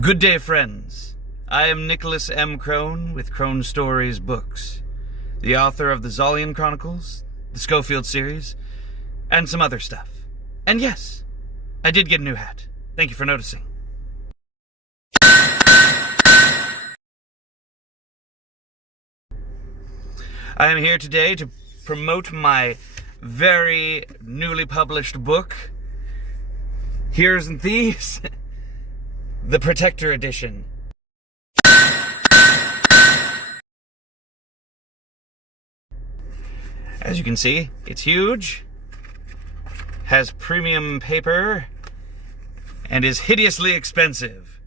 Good day, friends. I am Nicholas M. Crone with Crone Stories Books, the author of the Zolian Chronicles, the Schofield series, and some other stuff. And yes, I did get a new hat. Thank you for noticing. I am here today to promote my very newly published book, Heroes and Thieves, the Protector Edition. As you can see, it's huge, has premium paper, and is hideously expensive.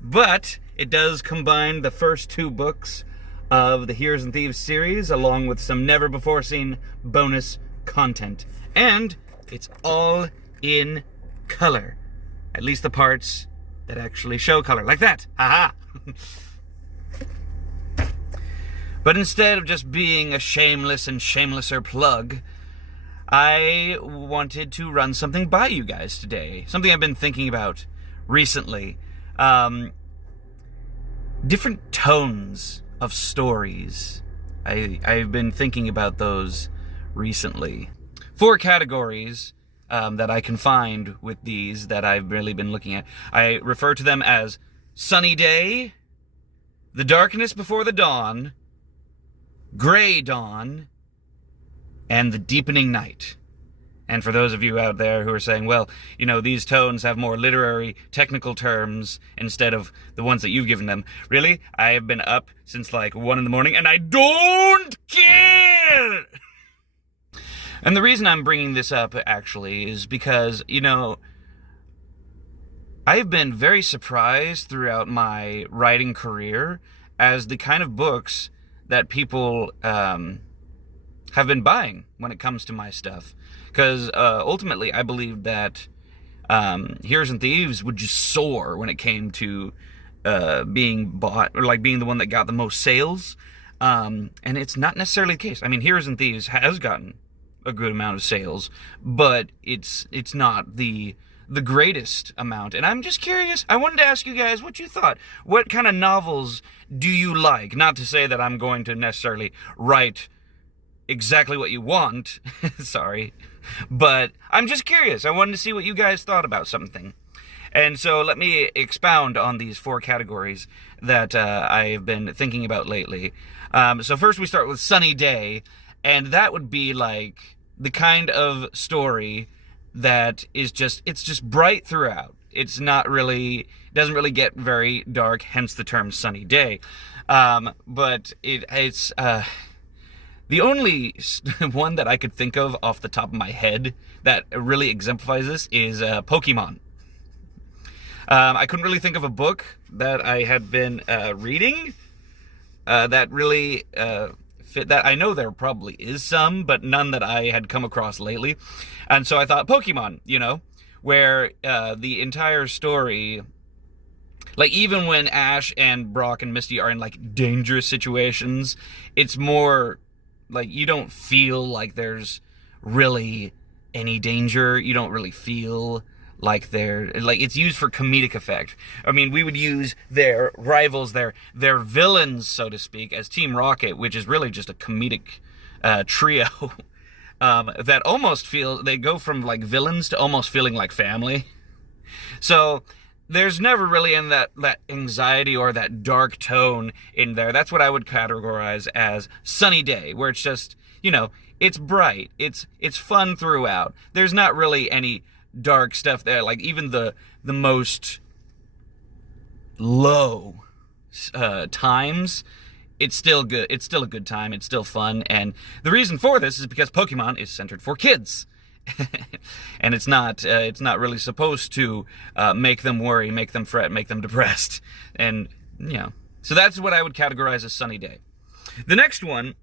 But it does combine the first two books of the Heroes and Thieves series, along with some never-before-seen bonus content. And it's all in color. At least the parts that actually show color. Like that! Haha! But instead of just being a shameless and shamelesser plug, I wanted to run something by you guys today. Something I've been thinking about recently. Different tones of stories. I've been thinking about those recently. 4 categories that I can find with these that I've really been looking at. I refer to them as Sunny Day, The Darkness Before the Dawn, Gray Dawn, and The Deepening Night. And for those of you out there who are saying, well, you know, these tones have more literary, technical terms instead of the ones that you've given them. Really? I have been up since like 1 in the morning, and I don't care! And the reason I'm bringing this up, actually, is because, you know, I've been very surprised throughout my writing career as the kind of books that people have been buying when it comes to my stuff. Because ultimately, I believe that Heroes and Thieves would just soar when it came to being bought, or like being the one that got the most sales. And it's not necessarily the case. I mean, Heroes and Thieves has gotten a good amount of sales, but it's not the greatest amount. And I'm just curious, I wanted to ask you guys what you thought. What kind of novels do you like? Not to say that I'm going to necessarily write exactly what you want, sorry, but I'm just curious. I wanted to see what you guys thought about something. And so let me expound on these 4 categories that I have been thinking about lately. So first we start with Sunny Day, and that would be like the kind of story that is it's just bright throughout. It's not really, doesn't really get very dark, hence the term Sunny Day. But it's the only one that I could think of off the top of my head that really exemplifies this is Pokemon. I couldn't really think of a book that I had been reading that really fit that. I know there probably is some, but none that I had come across lately. And so I thought Pokemon, you know, where the entire story, like even when Ash and Brock and Misty are in like dangerous situations, it's more like you don't feel like there's really any danger. You don't really feel like it's used for comedic effect. I mean, we would use their rivals, their villains, so to speak, as Team Rocket, which is really just a comedic trio that almost they go from like villains to almost feeling like family. So there's never really in that anxiety or that dark tone in there. That's what I would categorize as Sunny Day, where it's just, you know, it's bright, it's fun throughout. There's not really any dark stuff there. Like even the most low times, it's still good. It's still a good time. It's still fun. And the reason for this is because Pokemon is centered for kids. And it's not really supposed to make them worry, make them fret, make them depressed. And, you know, so that's what I would categorize as Sunny Day. The next one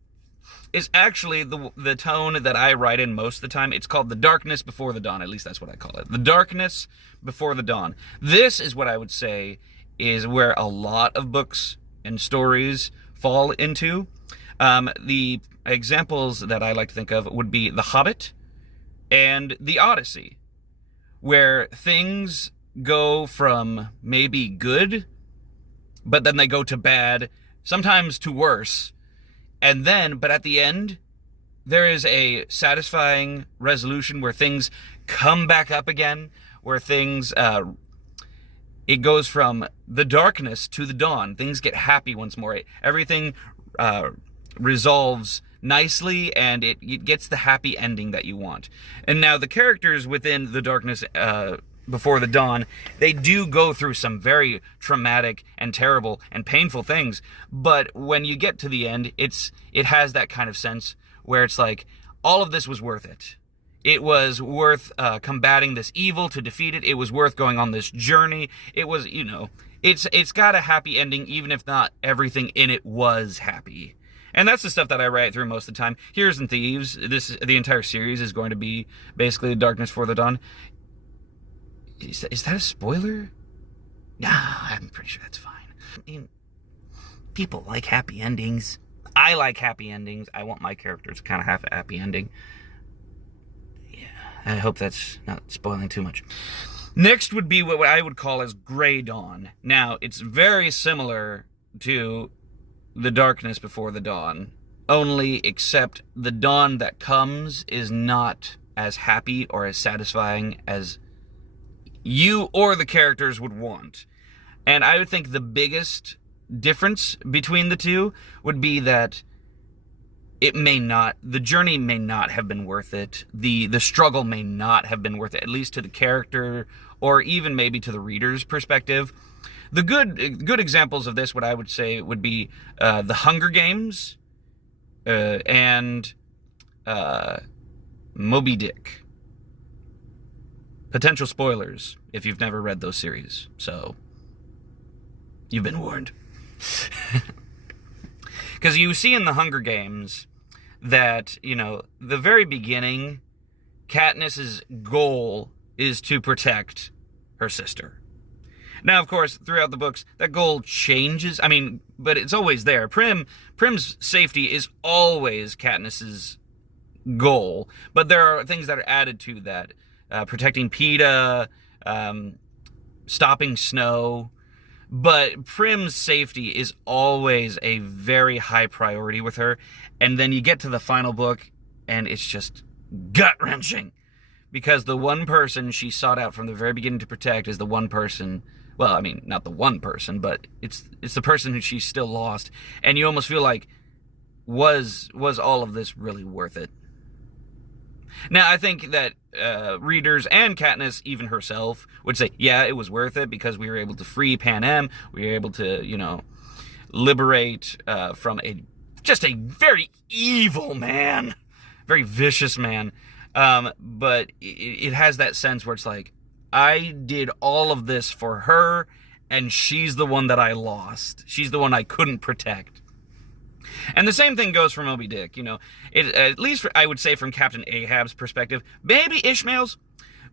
is actually the tone that I write in most of the time. It's called The Darkness Before the Dawn. At least that's what I call it. The Darkness Before the Dawn. This is what I would say is where a lot of books and stories fall into. The examples that I like to think of would be The Hobbit and The Odyssey, where things go from maybe good, but then they go to bad, sometimes to worse. And then, but at the end, there is a satisfying resolution where things come back up again, where things, it goes from the darkness to the dawn. Things get happy once more. Everything resolves nicely, and it gets the happy ending that you want. And now the characters within the darkness before the dawn, they do go through some very traumatic and terrible and painful things, but when you get to the end, it has that kind of sense where it's like, all of this was worth it. It was worth combating this evil to defeat it. It was worth going on this journey. It was, it's got a happy ending, even if not everything in it was happy. And that's the stuff that I write through most of the time. Heroes and Thieves, the entire series is going to be basically Darkness Before the Dawn. Is that a spoiler? Nah, I'm pretty sure that's fine. I mean, people like happy endings. I like happy endings. I want my characters to kind of have a happy ending. Yeah, I hope that's not spoiling too much. Next would be what I would call as Grey Dawn. Now, it's very similar to the Darkness Before the Dawn, only except the dawn that comes is not as happy or as satisfying as you or the characters would want. And I would think the biggest difference between the two would be that the journey may not have been worth it. The struggle may not have been worth it, at least to the character, or even maybe to the reader's perspective. The good examples of this, what I would say, would be The Hunger Games and Moby Dick. Potential spoilers if you've never read those series, so you've been warned. Because you see in The Hunger Games that, the very beginning, Katniss's goal is to protect her sister. Now, of course, throughout the books, that goal changes. But it's always there. Prim's safety is always Katniss's goal, but there are things that are added to that. Protecting Peeta, stopping Snow. But Prim's safety is always a very high priority with her. And then you get to the final book, and it's just gut-wrenching. Because the one person she sought out from the very beginning to protect is the one person... Well, not the one person, but it's the person who she still lost. And you almost feel like, was all of this really worth it? Now, I think that readers and Katniss, even herself, would say, yeah, it was worth it because we were able to free Panem. We were able to, liberate from just a very evil man, very vicious man. But it has that sense where it's like, I did all of this for her, and she's the one that I lost. She's the one I couldn't protect. And the same thing goes for Moby Dick, at least I would say from Captain Ahab's perspective, maybe Ishmael's,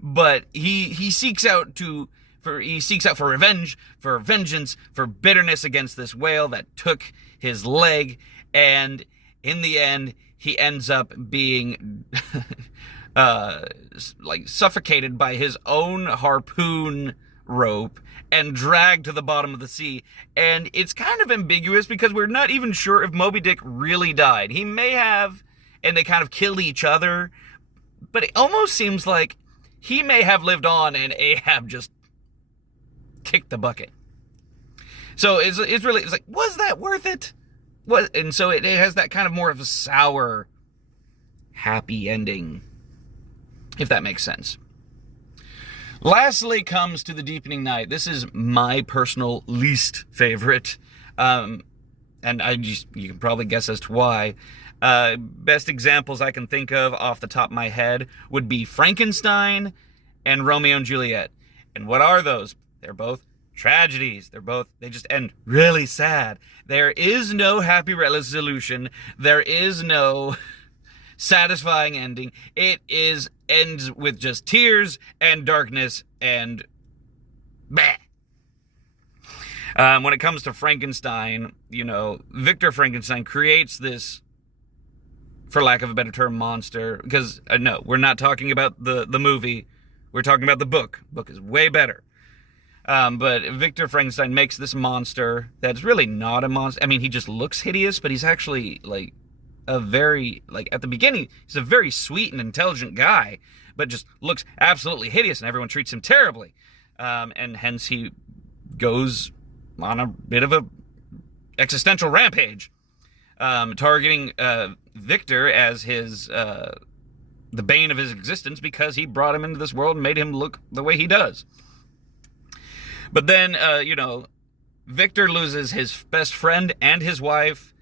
but he seeks out for revenge, for vengeance, for bitterness against this whale that took his leg, and in the end, he ends up being suffocated by his own harpoon rope and dragged to the bottom of the sea. And it's kind of ambiguous because we're not even sure if Moby Dick really died. He may have, and they kind of killed each other, but it almost seems like he may have lived on and Ahab just kicked the bucket. So it's like, was that worth it? And so it has that kind of more of a sour, happy ending, if that makes sense. Lastly comes To the Deepening Night. This is my personal least favorite. And you can probably guess as to why. Best examples I can think of off the top of my head would be Frankenstein and Romeo and Juliet. And what are those? They're both tragedies. They just end really sad. There is no happy resolution. There is no satisfying ending. It ends with just tears and darkness and bah. When it comes to Frankenstein, Victor Frankenstein creates this, for lack of a better term, monster. Because, no, we're not talking about the movie. We're talking about the book. The book is way better. But Victor Frankenstein makes this monster that's really not a monster. I mean, he just looks hideous, but he's actually, like, at the beginning, he's a very sweet and intelligent guy, but just looks absolutely hideous, and everyone treats him terribly. And hence he goes on a bit of a existential rampage, targeting Victor as his the bane of his existence because he brought him into this world and made him look the way he does. But then, Victor loses his best friend and his wife.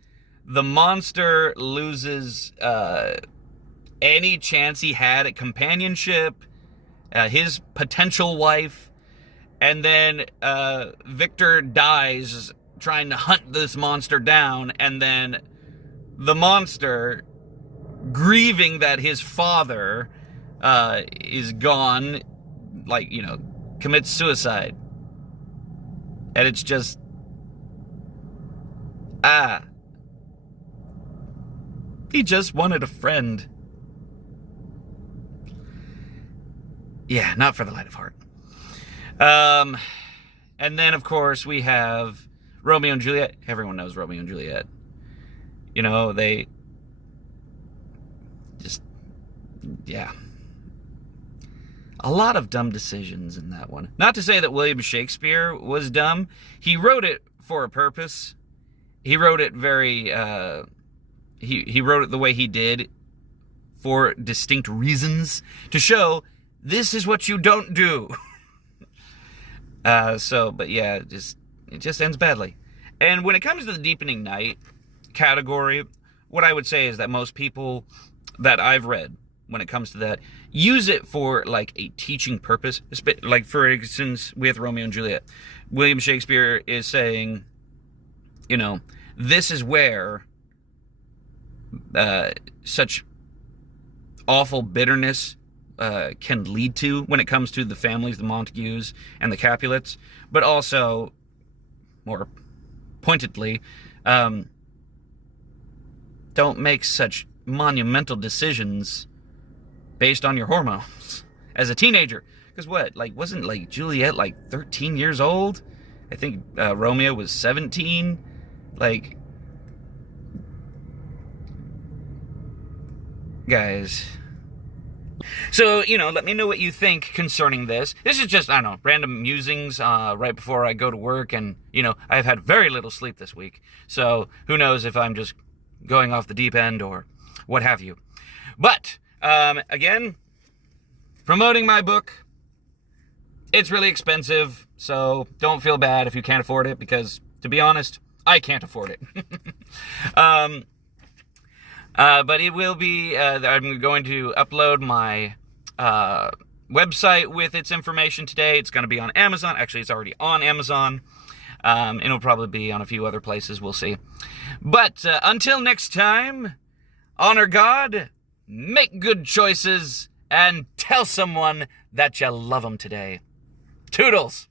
The monster loses any chance he had at companionship, his potential wife, and then Victor dies trying to hunt this monster down, and then the monster, grieving that his father is gone, commits suicide. And it's just, he just wanted a friend. Yeah, not for the light of heart. And then, of course, we have Romeo and Juliet. Everyone knows Romeo and Juliet. They just, yeah. A lot of dumb decisions in that one. Not to say that William Shakespeare was dumb. He wrote it for a purpose. He wrote it very, he wrote it the way he did for distinct reasons to show this is what you don't do. But yeah, it just ends badly. And when it comes to the Deepening Night category, what I would say is that most people that I've read, when it comes to that, use it for, like, a teaching purpose. Like, for instance, with Romeo and Juliet, William Shakespeare is saying, this is where such awful bitterness can lead to when it comes to the families, the Montagues and the Capulets, but also, more pointedly, don't make such monumental decisions based on your hormones as a teenager. Because wasn't Juliet 13 years old? I think Romeo was 17. Guys. So, let me know what you think concerning this. This is just, random musings right before I go to work. And, I've had very little sleep this week. So, who knows if I'm just going off the deep end or what have you. But, again, promoting my book. It's really expensive, so don't feel bad if you can't afford it, because, to be honest, I can't afford it. But it will be, I'm going to upload my website with its information today. It's going to be on Amazon. Actually, it's already on Amazon. It'll probably be on a few other places. We'll see. But until next time, honor God, make good choices, and tell someone that you love them today. Toodles!